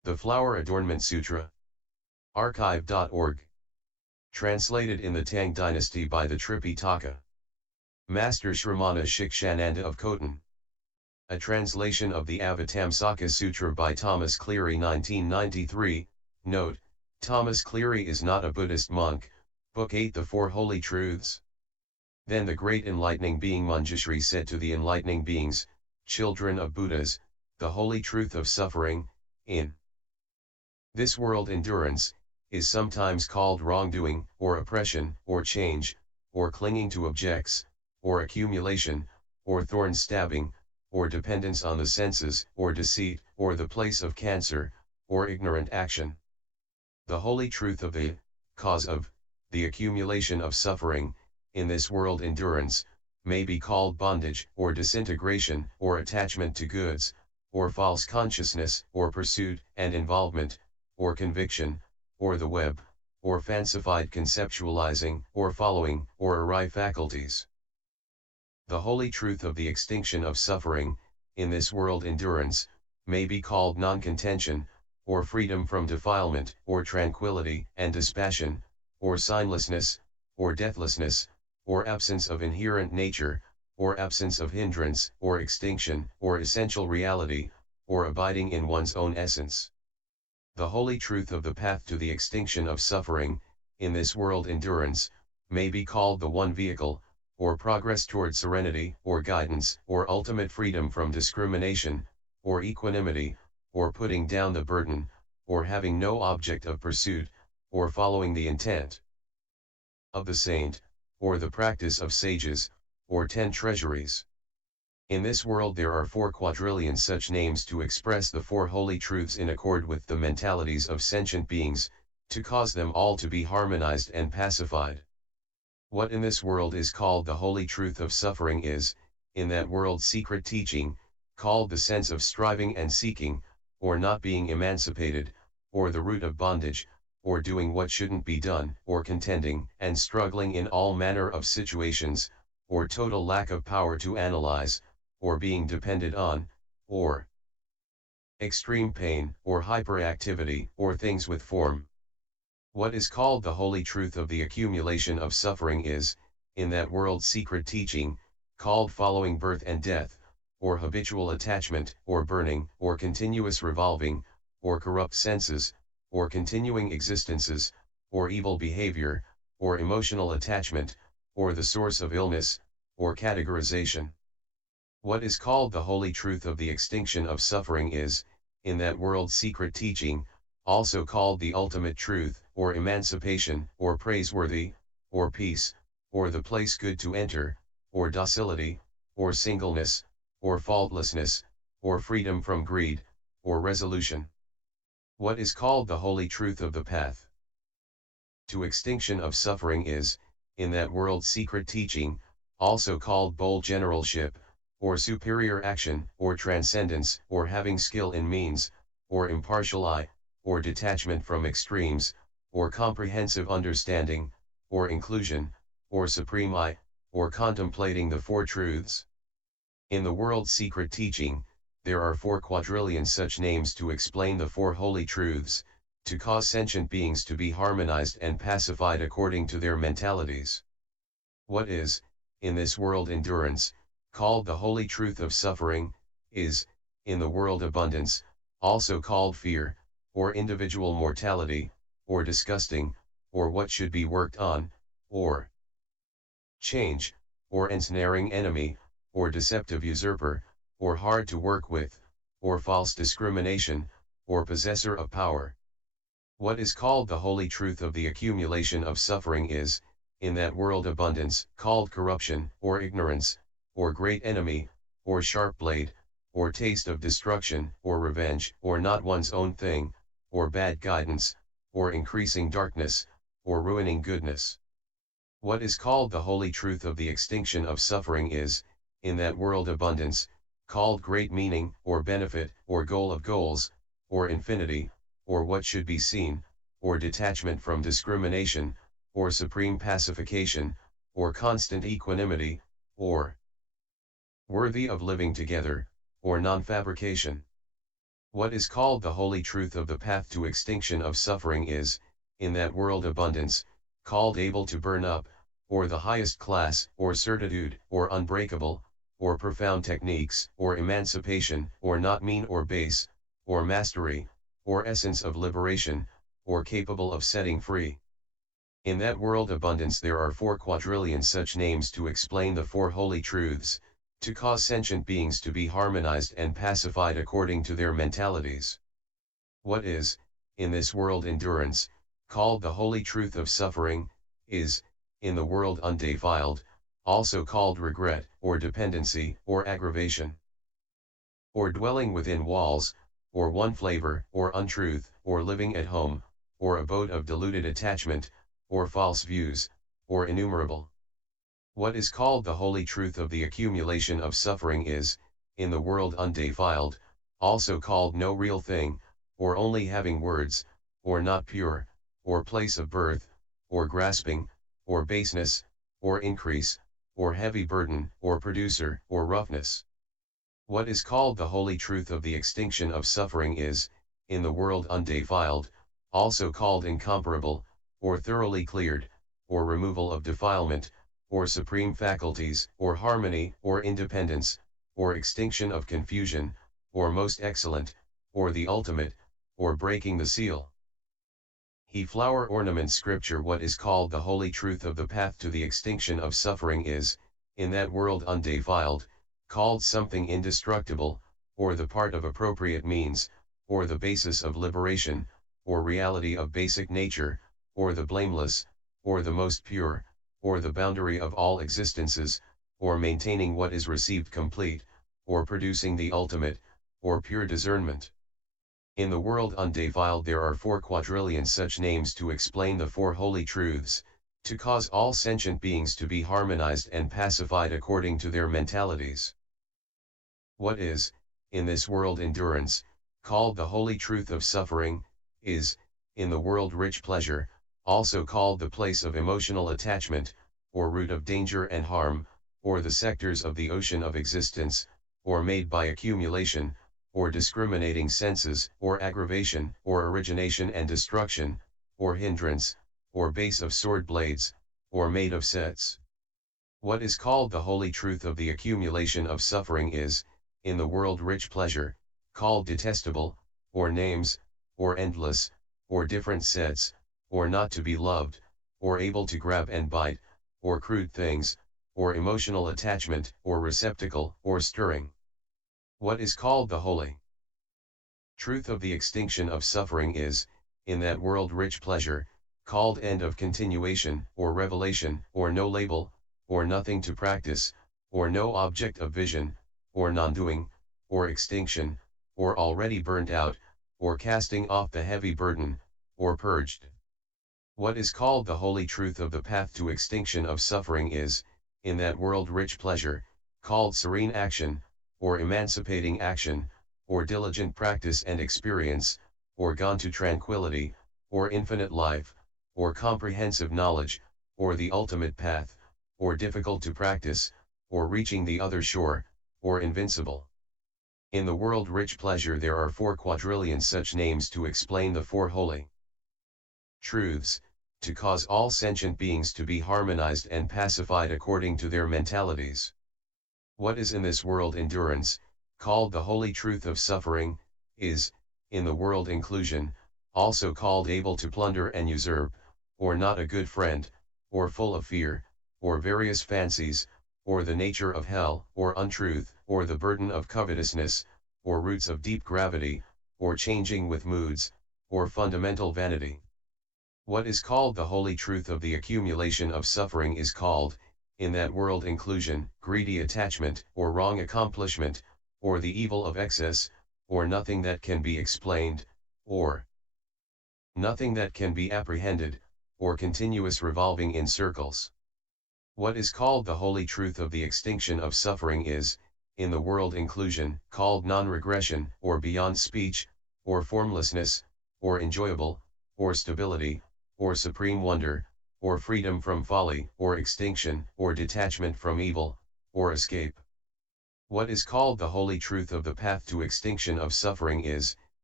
The Flower Adornment Sutra. Archive.org. Translated in the Tang Dynasty by the Tripitaka. Master Shramana Shikshananda of Khotan. A translation of the Avatamsaka-Sutra by Thomas Cleary 1993. Note, Thomas Cleary is not a Buddhist monk. Book 8 The Four Holy Truths. Then the great enlightening being Manjushri said to the enlightening beings, children of Buddhas, the holy truth of suffering, in this world endurance, is sometimes called wrongdoing, or oppression, or change, or clinging to objects, or accumulation, or thorn stabbing, or dependence on the senses, or deceit, or the place of cancer, or ignorant action. The holy truth of the cause of the accumulation of suffering, in this world endurance, may be called bondage, or disintegration, or attachment to goods, or false consciousness, or pursuit and involvement, or conviction, or the web, or fancified conceptualizing, or following, or awry faculties. The holy truth of the extinction of suffering, in this world endurance, may be called noncontention, or freedom from defilement, or tranquility and dispassion, or signlessness, or deathlessness, or absence of inherent nature, or absence of hindrance, or extinction, or essential reality, or abiding in one's own essence. The holy truth of the path to the extinction of suffering, in this world endurance, may be called the one vehicle, or progress toward serenity, or guidance, or ultimate freedom from discrimination, or equanimity, or putting down the burden, or having no object of pursuit, or following the intent of the saint, or the practice of sages, or 10 treasuries. In this world there are 4 quadrillion such names to express the 4 holy truths in accord with the mentalities of sentient beings, to cause them all to be harmonized and pacified. What in this world is called the holy truth of suffering is, in that world secret teaching, called the sense of striving and seeking, or not being emancipated, or the root of bondage, or doing what shouldn't be done, or contending and struggling in all manner of situations, or total lack of power to analyze, or being depended on, or extreme pain, or hyperactivity, or things with form. What is called the holy truth of the accumulation of suffering is, in that world secret teaching, called following birth and death, or habitual attachment, or burning, or continuous revolving, or corrupt senses, or continuing existences, or evil behavior, or emotional attachment, or the source of illness, or categorization. What is called the holy truth of the extinction of suffering is, in that world secret teaching, also called the ultimate truth, or emancipation, or praiseworthy, or peace, or the place good to enter, or docility, or singleness, or faultlessness, or freedom from greed, or resolution. What is called the holy truth of the path to extinction of suffering is, in that world secret teaching, also called bold generalship, or superior action, or transcendence, or having skill in means, or impartial eye, or detachment from extremes, or comprehensive understanding, or inclusion, or supreme eye, or contemplating the 4 truths. In the world secret teaching, there are 4 quadrillion such names to explain the 4 holy truths, to cause sentient beings to be harmonized and pacified according to their mentalities. What is, in this world endurance, called the holy truth of suffering, is, in the world abundance, also called fear, or individual mortality, or disgusting, or what should be worked on, or change, or ensnaring enemy, or deceptive usurper, or hard to work with, or false discrimination, or possessor of power. What is called the holy truth of the accumulation of suffering is, in that world abundance, called corruption, or ignorance, or great enemy, or sharp blade, or taste of destruction, or revenge, or not one's own thing, or bad guidance, or increasing darkness, or ruining goodness. What is called the holy truth of the extinction of suffering is, in that world abundance, called great meaning, or benefit, or goal of goals, or infinity, or what should be seen, or detachment from discrimination, or supreme pacification, or constant equanimity, or worthy of living together, or non-fabrication. What is called the holy truth of the path to extinction of suffering is, in that world abundance, called able to burn up, or the highest class, or certitude, or unbreakable, or profound techniques, or emancipation, or not mean or base, or mastery, or essence of liberation, or capable of setting free. In that world abundance there are 4 quadrillion such names to explain the 4 holy truths, to cause sentient beings to be harmonized and pacified according to their mentalities. What is, in this world endurance, called the holy truth of suffering, is, in the world undefiled, also called regret, or dependency, or aggravation. Or dwelling within walls, or one flavor, or untruth, or living at home, or abode of deluded attachment, or false views, or innumerable. What is called the holy truth of the accumulation of suffering is, in the world undefiled, also called no real thing, or only having words, or not pure, or place of birth, or grasping, or baseness, or increase, or heavy burden, or producer, or roughness. What is called the holy truth of the extinction of suffering is, in the world undefiled, also called incomparable, or thoroughly cleared, or removal of defilement, or supreme faculties, or harmony, or independence, or extinction of confusion, or most excellent, or the ultimate, or breaking the seal. He flower ornament scripture. What is called the holy truth of the path to the extinction of suffering is, in that world undefiled, called something indestructible, or the part of appropriate means, or the basis of liberation, or reality of basic nature, or the blameless, or the most pure, or the boundary of all existences, or maintaining what is received complete, or producing the ultimate, or pure discernment. In the world undefiled there are 4 quadrillion such names to explain the 4 holy truths, to cause all sentient beings to be harmonized and pacified according to their mentalities. What is, in this world endurance, called the holy truth of suffering, is, in the world rich pleasure, also called the place of emotional attachment, or root of danger and harm, or the sectors of the ocean of existence, or made by accumulation, or discriminating senses, or aggravation, or origination and destruction, or hindrance, or base of sword blades, or made of sets. What is called the holy truth of the accumulation of suffering is, in the world rich pleasure, called detestable, or names, or endless, or different sets, or not to be loved, or able to grab and bite, or crude things, or emotional attachment, or receptacle, or stirring. What is called the holy truth of the extinction of suffering is, in that world rich pleasure, called end of continuation, or revelation, or no label, or nothing to practice, or no object of vision, or non-doing, or extinction, or already burnt out, or casting off the heavy burden, or purged. What is called the holy truth of the path to extinction of suffering is, in that world rich pleasure, called serene action, or emancipating action, or diligent practice and experience, or gone to tranquility, or infinite life, or comprehensive knowledge, or the ultimate path, or difficult to practice, or reaching the other shore, or invincible. In the world rich pleasure there are 4 quadrillion such names to explain the 4 holy truths, to cause all sentient beings to be harmonized and pacified according to their mentalities. What is in this world endurance, called the holy truth of suffering, is, in the world inclusion, also called able to plunder and usurp, or not a good friend, or full of fear, or various fancies, or the nature of hell, or untruth, or the burden of covetousness, or roots of deep gravity, or changing with moods, or fundamental vanity. What is called the holy truth of the accumulation of suffering is called, in that world inclusion, greedy attachment, or wrong accomplishment, or the evil of excess, or nothing that can be explained, or nothing that can be apprehended, or continuous revolving in circles. What is called the holy truth of the extinction of suffering is, in the world inclusion, called non-regression, or beyond speech, or formlessness, or enjoyable, or stability, or supreme wonder, or freedom from folly, or extinction, or detachment from evil, or escape. What is called the holy truth of the path to extinction of suffering is,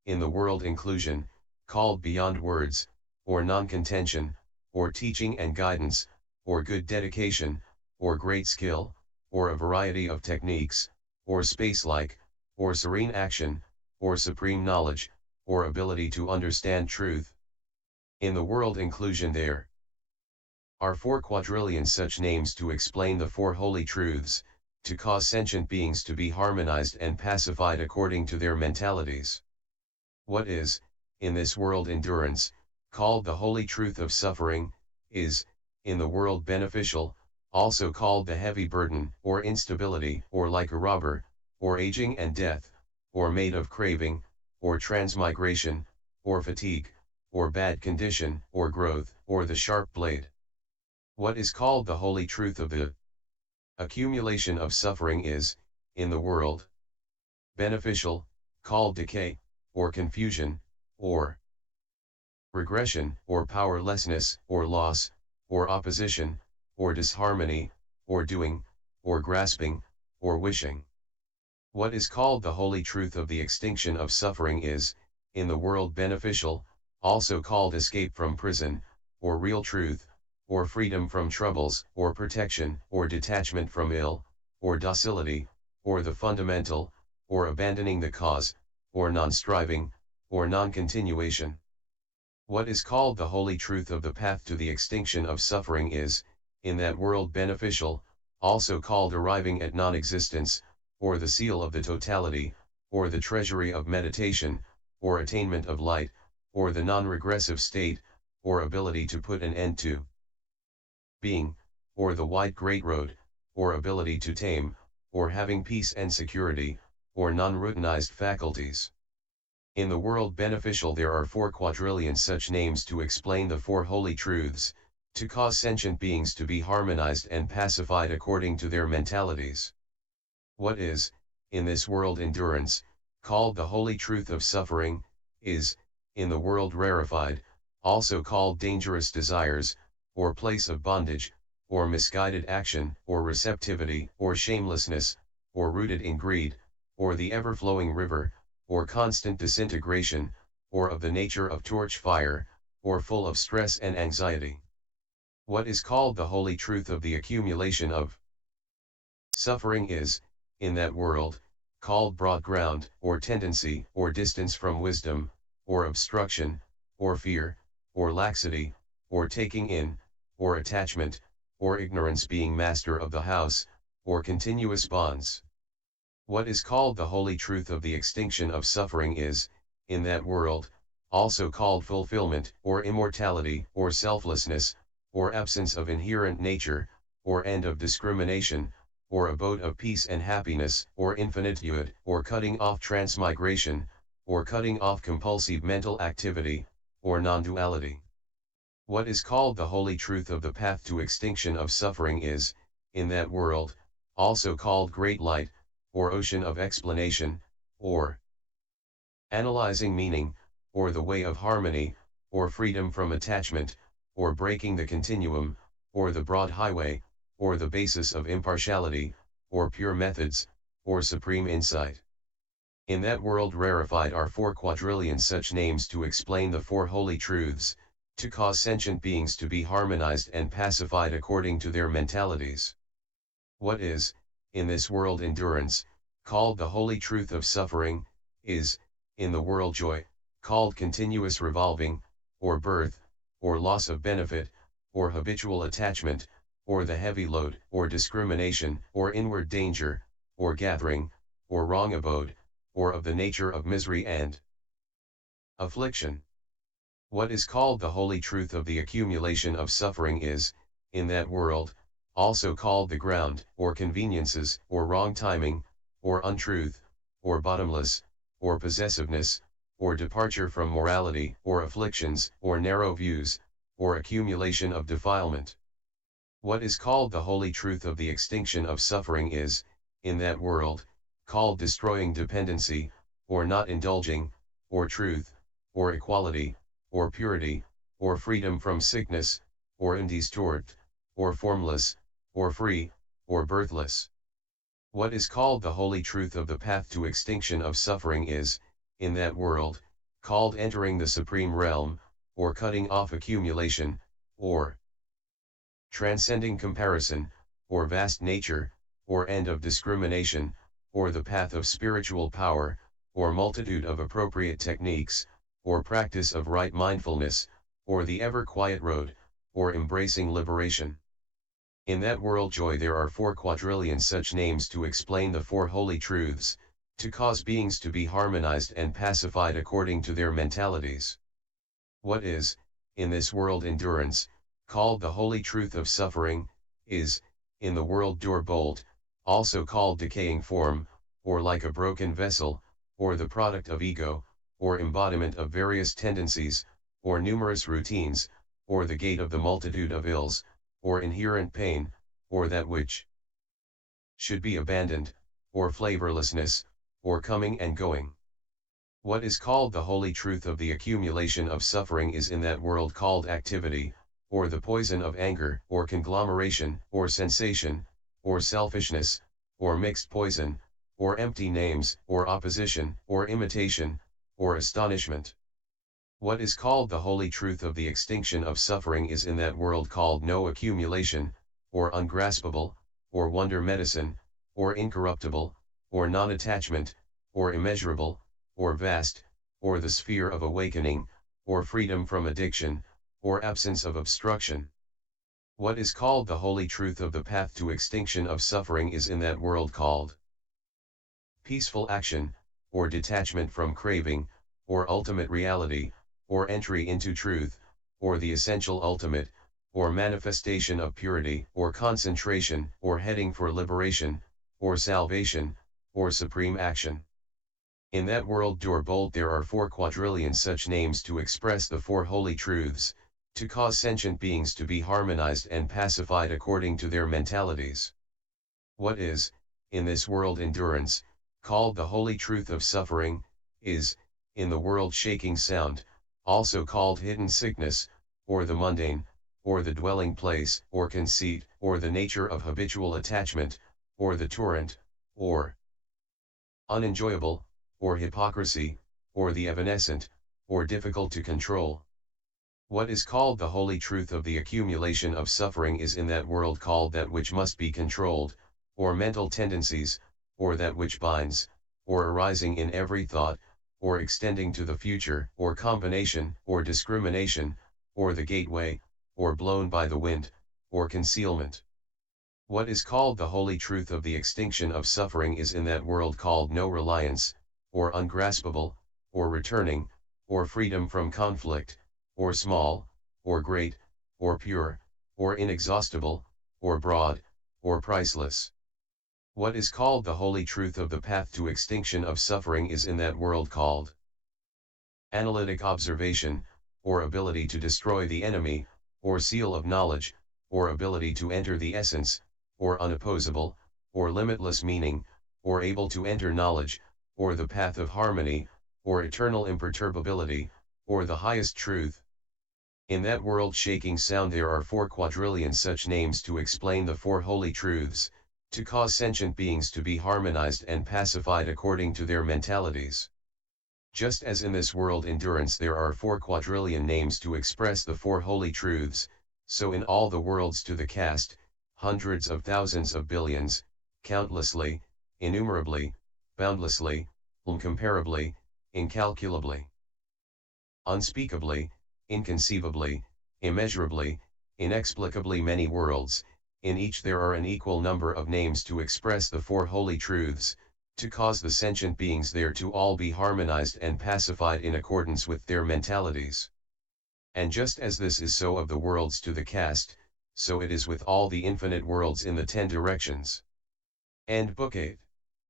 in the world inclusion, called beyond words, or noncontention, or teaching and guidance, or good dedication, or great skill, or a variety of techniques, or space-like, or serene action, or supreme knowledge, or ability to understand truth. In the world inclusion there are 4 quadrillion such names to explain the 4 holy truths, to cause sentient beings to be harmonized and pacified according to their mentalities. What is, in this world endurance, called the holy truth of suffering, is, in the world beneficial, also called the heavy burden, or instability, or like a robber, or aging and death, or made of craving, or transmigration, or fatigue, or bad condition, or growth, or the sharp blade. What is called the holy truth of the accumulation of suffering is, in the world beneficial, called decay, or confusion, or regression, or powerlessness, or loss, or opposition, or disharmony, or doing, or grasping, or wishing. What is called the holy truth of the extinction of suffering is, in the world beneficial, also called escape from prison, or real truth, or freedom from troubles, or protection, or detachment from ill, or docility, or the fundamental, or abandoning the cause, or non-striving, or non-continuation. What is called the holy truth of the path to the extinction of suffering is, in that world beneficial, also called arriving at non-existence, or the seal of the totality, or the treasury of meditation, or attainment of light, or the non-regressive state, or ability to put an end to being, or the wide great road, or ability to tame, or having peace and security, or non-routinized faculties. In the world beneficial there are 4 quadrillion such names to explain the 4 holy truths, to cause sentient beings to be harmonized and pacified according to their mentalities. What is, in this world endurance, called the holy truth of suffering, is, in the world rarefied, also called dangerous desires, or place of bondage, or misguided action, or receptivity, or shamelessness, or rooted in greed, or the ever-flowing river, or constant disintegration, or of the nature of torch fire, or full of stress and anxiety. What is called the holy truth of the accumulation of suffering is, in that world, called broad ground, or tendency, or distance from wisdom, or obstruction, or fear, or laxity, or taking in, or attachment, or ignorance being master of the house, or continuous bonds. What is called the holy truth of the extinction of suffering is, in that world, also called fulfillment, or immortality, or selflessness, or absence of inherent nature, or end of discrimination, or abode of peace and happiness, or infinitude, or cutting off transmigration, or cutting off compulsive mental activity, or non-duality. What is called the holy truth of the path to extinction of suffering is, in that world, also called great light, or ocean of explanation, or analyzing meaning, or the way of harmony, or freedom from attachment, or breaking the continuum, or the broad highway, or the basis of impartiality, or pure methods, or supreme insight. In that world rarefied are 4 quadrillion such names to explain the 4 holy truths, to cause sentient beings to be harmonized and pacified according to their mentalities. What is, in this world endurance, called the holy truth of suffering, is, in the world joy, called continuous revolving, or birth, or loss of benefit, or habitual attachment, or the heavy load, or discrimination, or inward danger, or gathering, or wrong abode, or of the nature of misery and affliction. What is called the holy truth of the accumulation of suffering is, in that world, also called the ground, or conveniences, or wrong timing, or untruth, or bottomless, or possessiveness, or departure from morality, or afflictions, or narrow views, or accumulation of defilement. What is called the holy truth of the extinction of suffering is, in that world, called destroying dependency, or not indulging, or truth, or equality, or purity, or freedom from sickness, or undistort, or formless, or free, or birthless. What is called the holy truth of the path to extinction of suffering is, in that world, called entering the supreme realm, or cutting off accumulation, or transcending comparison, or vast nature, or end of discrimination, or the path of spiritual power, or multitude of appropriate techniques, or practice of right mindfulness, or the ever-quiet road, or embracing liberation. In that world joy there are 4 quadrillion such names to explain the 4 holy truths, to cause beings to be harmonized and pacified according to their mentalities. What is, in this world endurance, called the holy truth of suffering, is, in the world dur-bolt, also called decaying form, or like a broken vessel, or the product of ego, or embodiment of various tendencies, or numerous routines, or the gate of the multitude of ills, or inherent pain, or that which should be abandoned, or flavorlessness, or coming and going. What is called the holy truth of the accumulation of suffering is in that world called activity, or the poison of anger, or conglomeration, or sensation, or selfishness, or mixed poison, or empty names, or opposition, or imitation, or astonishment. What is called the holy truth of the extinction of suffering is in that world called no accumulation, or ungraspable, or wonder medicine, or incorruptible, or non-attachment, or immeasurable, or vast, or the sphere of awakening, or freedom from addiction, or absence of obstruction. What is called the holy truth of the path to extinction of suffering is in that world called peaceful action, or detachment from craving, or ultimate reality, or entry into truth, or the essential ultimate, or manifestation of purity, or concentration, or heading for liberation, or salvation, or supreme action. In that world dur-bolt there are 4 quadrillion such names to express the 4 holy truths, to cause sentient beings to be harmonized and pacified according to their mentalities. What is, in this world endurance, called the holy truth of suffering, is, in the world shaking sound, also called hidden sickness, or the mundane, or the dwelling place, or conceit, or the nature of habitual attachment, or the torrent, or unenjoyable, or hypocrisy, or the evanescent, or difficult to control. What is called the holy truth of the accumulation of suffering is in that world called that which must be controlled, or mental tendencies, or that which binds, or arising in every thought, or extending to the future, or combination, or discrimination, or the gateway, or blown by the wind, or concealment. What is called the holy truth of the extinction of suffering is in that world called no reliance, or ungraspable, or returning, or freedom from conflict, or small, or great, or pure, or inexhaustible, or broad, or priceless. What is called the holy truth of the path to extinction of suffering is in that world called analytic observation, or ability to destroy the enemy, or seal of knowledge, or ability to enter the essence, or unopposable, or limitless meaning, or able to enter knowledge, or the path of harmony, or eternal imperturbability, or the highest truth. In that world shaking sound there are 4 quadrillion such names to explain the 4 holy truths, to cause sentient beings to be harmonized and pacified according to their mentalities. Just as in this world endurance there are 4 quadrillion names to express the 4 holy truths, so in all the worlds to the cast, hundreds of thousands of billions, countlessly, innumerably, boundlessly, incomparably, incalculably, unspeakably, inconceivably, immeasurably, inexplicably many worlds, in each there are an equal number of names to express the 4 holy truths, to cause the sentient beings there to all be harmonized and pacified in accordance with their mentalities. And just as this is so of the worlds to the cast, so it is with all the infinite worlds in the 10 directions. End Book 8.